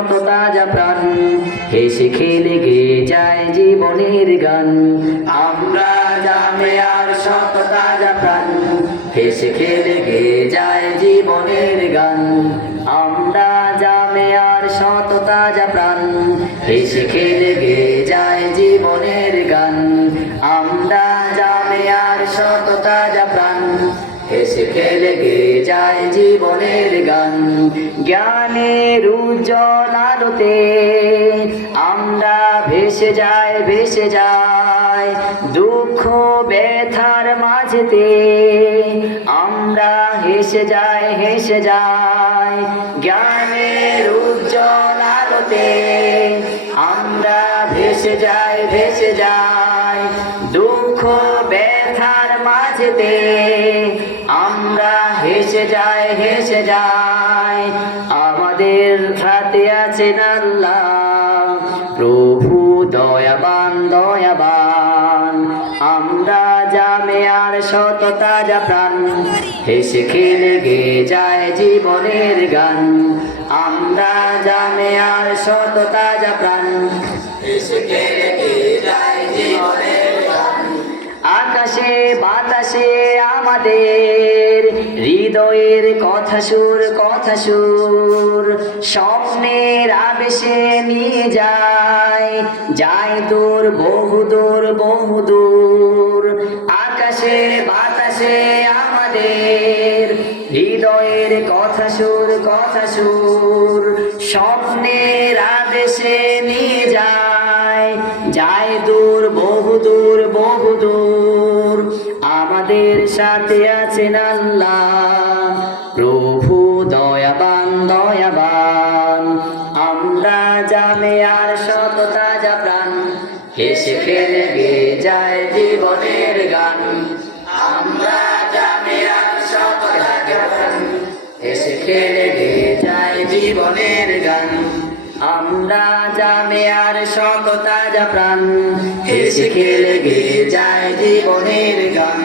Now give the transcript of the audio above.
শত তাজা প্রাণ, হেসে খেলে গেয়ে যায় জীবনের গান। আমরা জামিয়ার শত তাজা প্রাণ, হেসে খেলে গেয়ে যায় জীবনের গান। আমরা জামিয়ার শত তাজা প্রাণ, হেসে খেলে গেয়ে যায় জীবনের গান। আমরা জামিয়ার শত তাজা প্রাণ, হেসে খেলে গেয়ে যায় জীবনের গান। জ্ঞানের উজ্জ্বল আলোতে আমরা ভেসে যাই, দুঃখ ব্যথার মাঝেতে আমরা হেসে যাই। জ্ঞানের উজ্জ্বল আলোতে আমরা ভেসে যাই, দুঃখ ব্যথার মাঝেতে আমরা হেসে যাই। আমাদের সাথে আছেন আল্লাহ, প্রভু দয়াবান। আমরা জামিয়ার শত তাজা প্রাণ, হেসে খেলে গেয়ে যায় জীবনের গান। আমরা জামিয়ার শত তাজা প্রাণ, হেসে খেলে গেয়ে যায় জীবনের গান। আকাশে বাতাসে আমাদের হৃদয়ের কথা সুর, স্বপ্নের আবেশে নিয়ে যায় দূর বহুদূর। আকাশে বাতাসে আমাদের হৃদয়ের কথা সুর, স্বপ্নের আবেশে নিয়ে যায় দূর বহুদূর। আমাদের সাথে আছেন আল্লাহ, প্রভু দয়াবান। আমরা জামিয়ার শত তাজা প্রাণ, হেসে খেলে গেয়ে যায় জীবনের গান। আমরা জামিয়ার শত তাজা প্রাণ, হেসে খেলে গেয়ে যায় জীবনের গান। আমরা জামিয়ার শত তাজা প্রাণ, হেসে খেলে গেয়ে যায় জীবনের গান।